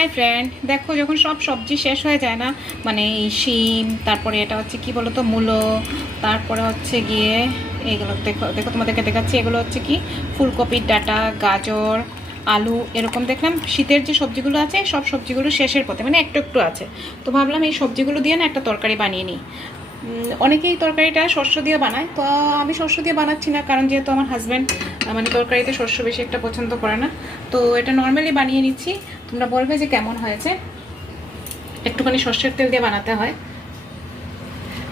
Hi friend দেখো যখন সব সবজি শেষ হয়ে যায় না মানে এই শিম, তারপরে এটা হচ্ছে কি বলতো, মূলো, তারপরে হচ্ছে গিয়ে এগুলো দেখো দেখো তোমাদেরকে দেখাচ্ছি, এগুলো হচ্ছে কি ফুলকপির ডাটা, গাজর, আলু, এরকম দেখলাম শীতের যে সবজিগুলো আছে, সব সবজিগুলো শেষের পথে মানে একটু একটু আছে। তো ভাবলাম এই সবজিগুলো দিয়ে না একটা তরকারি বানিয়ে নিই। অনেকেই তরকারিটা শস্য দিয়ে বানায়, তো আমি শস্য দিয়ে বানাচ্ছি না, কারণ যেহেতু আমার হাজব্যান্ড মানে তরকারিতে শস্য বেশি একটা পছন্দ করে না, তো এটা নর্মালি বানিয়ে নিচ্ছি। তোমরা বলবে যে কেমন হয়েছে? একটুখানি সর্ষের তেল দিয়ে বানাতে হয়।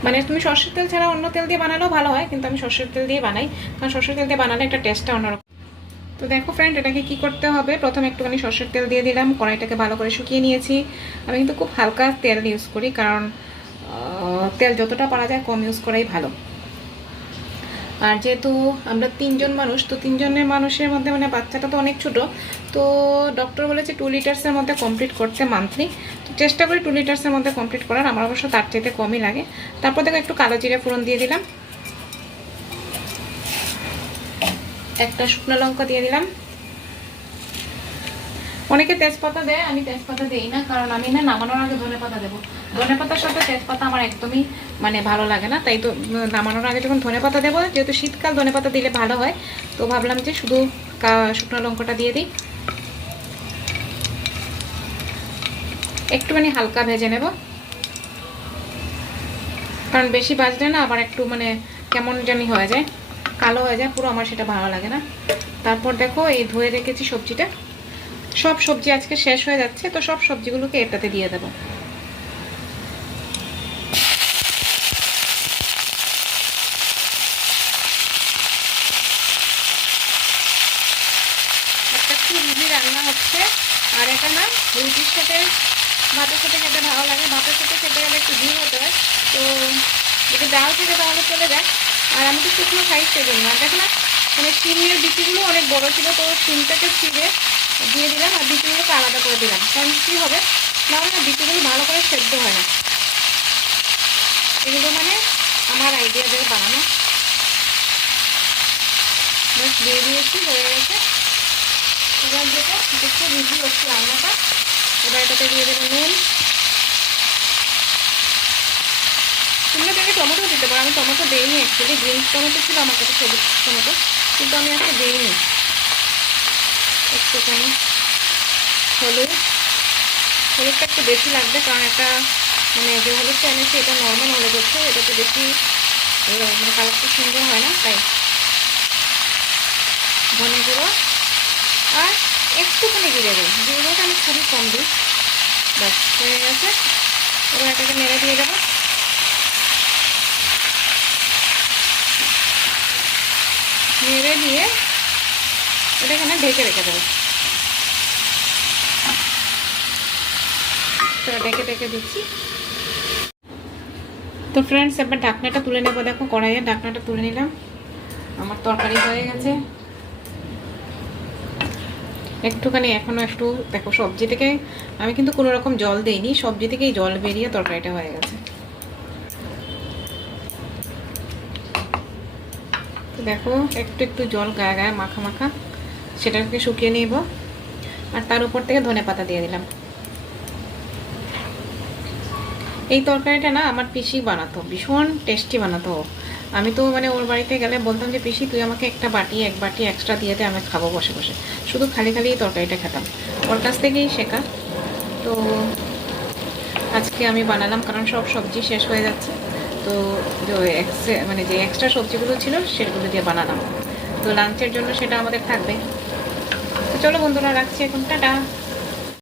মানে তুমি সর্ষের তেল ছাড়া অন্য তেল দিয়ে বানালেও ভালো হয়, কিন্তু আমি সর্ষের তেল দিয়ে বানাই। কারণ সর্ষের তেল দিয়ে বানালে একটা টেস্টটা অন্যরকম। তো দেখো ফ্রেন্ড এটাকে কি করতে হবে? প্রথমে একটুখানি সর্ষের তেল দিয়ে দিলাম, কড়াইটাকে ভালো করে শুকিয়ে নিয়েছি। আমি কিন্তু খুব হালকা তেল ইউজ করি, কারণ তেল যতটা পারা যায় কম ইউজ করাই ভালো। আর যেহেতু আমরা তিনজন মানুষ, তো তিনজনের মানুষের মধ্যে মানে বাচ্চাটা তো অনেক ছোট, তো ডক্টর বলেছে টু লিটার্সের মধ্যে কমপ্লিট করতে মান্থলি তো চেষ্টা করি টু লিটার্সের মধ্যে কমপ্লিট করার, আমার অবশ্য তার চাইতে কমই লাগে। তারপর দেখো একটু কালো জিরে ফোড়ন দিয়ে দিলাম। একটা শুকনো লঙ্কা দিয়ে দিলাম। অনেকে তেজপাতা দেয়, আমি তেজপাতা দেই না, কারণ আমি না নামানোর আগে ধনে পাতা দেবো। ধনে পাতার সাথে তেজপাতা আমার একদমই মানে ভালো লাগে না, তাই তো নামানোর আগে যখন ধনে পাতা দেবো, যেহেতু শীতকাল ধনে পাতা দিলে ভালো হয়, তো ভাবলাম যে শুধু শুকনো লঙ্কাটা দিয়ে দিই। একটুখানি হালকা ভেজে নেব। কারণ বেশি বাজলে না আবার একটু মানে কেমন জানি হয়ে যায়, কালো হয়ে যায়, পুরো আমার সেটা ভালো লাগে না। তারপর দেখো এই ধুয়ে রেখেছি সবজিটা। সব সবজি আজকে শেষ হয়ে যাচ্ছে, তো সব সবজিগুলোকে এটাতে দিয়ে দেবো। রান্না হচ্ছে, আর এটা না রুটির সাথে, ভাতের সাথে খেতে ভালো লাগে। ভাতের সাথে খেতে গেলে একটু ঘি হতে হয়, তো যদি ডাল থেকে তাহলে চলে যায় আর আমি তো শুকনো খাই সেজন্য আর দেখো না মানে শিমের বিচিগুলো অনেক বড় ছিল, তো শিমটাকে ছিঁড়ে দিয়ে দিলাম আর বিচিগুলোকে আলাদা করে দিলাম। কারণ কী হবে? না বিচিগুলো ভালো করে সেদ্ধ হয় না। এগুলো মানে আমার আইডিয়া দিয়ে বানানো। দিয়ে দিয়েছি, হয়ে গেছে। এবার যেটা দেখতে বুঝি হচ্ছে রান্নাটা। এবার এটাতে দিয়ে দেবো নুন। তোমরা চাইলে টমেটো দিতে পারো। আমি টমেটো দিইনি অ্যাকচুয়ালি গ্রিন টমেটো ছিল আমার কাছে সবুজ টমেটো। কিন্তু আমি আজকে দিইনি। একটুখানি হলুদ। হলুদটা একটু বেশি লাগবে কারণ একটা মানে যে হলুদটা এনেছি এটা নর্মাল হলুদ হচ্ছে, এটাতে বেশি মানে কালারটা সুন্দর হয় না, তাই। ধনে গুঁড়ো আর একটুখানি জিরে দিই জিরেটা আমি খুবই কম দিই। ব্যাস, হয়ে গেছে। এবার এটাকে নেড়ে দিয়ে দেবো। নেড়ে দিয়ে এটা এখানে ঢেকে রেখে দেবো। ঢেকে ঢেকে দিচ্ছি। তো ফ্রেন্ডস এবার ঢাকনাটা তুলে নেব। দেখো কড়াইয়ের ঢাকনাটা তুলে নিলাম। আমার তরকারি হয়ে গেছে। একটুখানি এখনও একটু, দেখো সবজি থেকে আমি কিন্তু কোনো রকম জল দেইনি, সবজি থেকেই জল বেরিয়ে তরকারিটা হয়ে গেছে। তো দেখো, একটু একটু জল গায়ে গায়ে মাখা মাখা। সেটাকে শুকিয়ে নিব। আর তার উপর থেকে ধনে পাতা দিয়ে দিলাম। এই তরকারিটা না আমার পিসি বানাতো, ভীষণ টেস্টি বানাতো আমি তো মানে ওর বাড়িতে গেলে বলতাম যে, পিসি, তুই আমাকে একটা বাটি, এক বাটি এক্সট্রা দিয়ে দে, আমি খাব বসে বসে। শুধু খালি খালি এই তরকারিটা খেতাম। ওর কাছ থেকেই শেখা। তো আজকে আমি বানালাম, কারণ সব সবজি শেষ হয়ে যাচ্ছে। তো মানে যে এক্সট্রা সবজিগুলো ছিল, সেগুলো দিয়ে বানালাম। তো লাঞ্চের জন্য সেটা আমাদের থাকবে। তো চলো বন্ধুরা রাখছি এখন। টাটা।